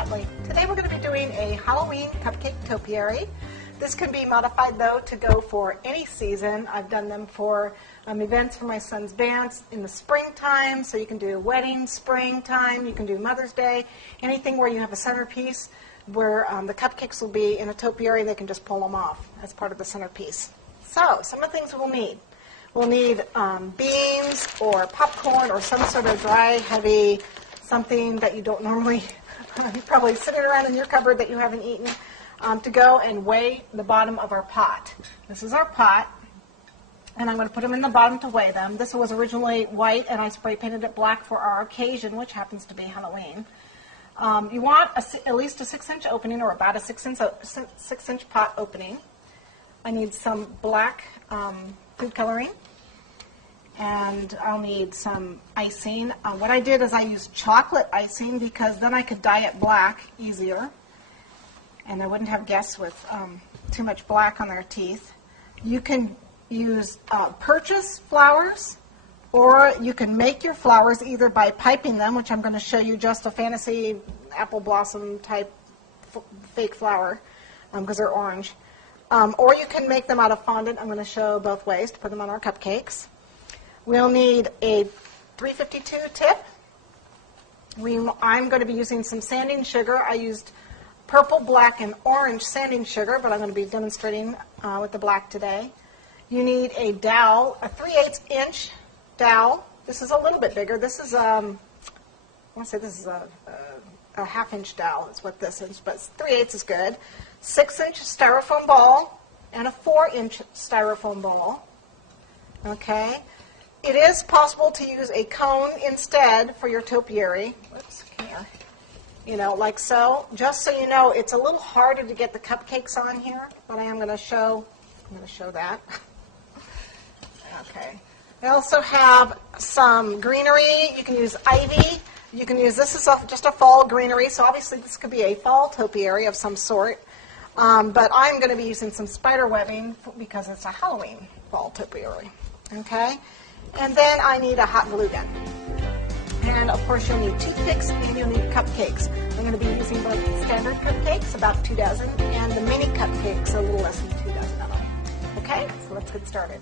Utley. Today we're going to be doing a Halloween cupcake topiary. This can be modified though to go for any season. I've done them for events for my son's dance in the springtime, so you can do weddings, springtime, you can do Mother's Day, anything where you have a centerpiece where the cupcakes will be in a topiary, they can just pull them off as part of the centerpiece. So, some of the things we'll need. We'll need beans or popcorn or some sort of dry, heavy, something that you don't normally, you're probably sitting around in your cupboard that you haven't eaten, to go and weigh the bottom of our pot. This is our pot, and I'm going to put them in the bottom to weigh them. This was originally white, and I spray painted it black for our occasion, which happens to be Halloween. You want at least a 6-inch opening, or about a 6-inch pot opening. I need some black food coloring, and I'll need some icing. What I did is I used chocolate icing because then I could dye it black easier, and I wouldn't have guests with too much black on their teeth. You can use purchase flowers, or you can make your flowers either by piping them, which I'm going to show you just a fantasy apple blossom type fake flower because they're orange. Or you can make them out of fondant. I'm going to show both ways to put them on our cupcakes. We'll need a 352 tip. I'm going to be using some sanding sugar. I used purple, black, and orange sanding sugar, but I'm going to be demonstrating with the black today. You need a dowel, a 3/8-inch dowel. This is a little bit bigger. This is, I want to say this is a half-inch dowel is what this is, but 3/8 is good. 6-inch styrofoam ball and a 4-inch styrofoam ball. Okay. It is possible to use a cone instead for your topiary. Whoops, here. You know, like so. Just so you know, it's a little harder to get the cupcakes on here, but I'm going to show that. Okay. I also have some greenery. You can use ivy. You can use, this is just a fall greenery, so obviously this could be a fall topiary of some sort. But I'm going to be using some spider webbing because it's a Halloween fall topiary. Okay? And then I need a hot glue gun. And of course you'll need toothpicks and you'll need cupcakes. I'm going to be using both the standard cupcakes, about 2 dozen, and the mini cupcakes, a little less than 2 dozen of them. Okay? So let's get started.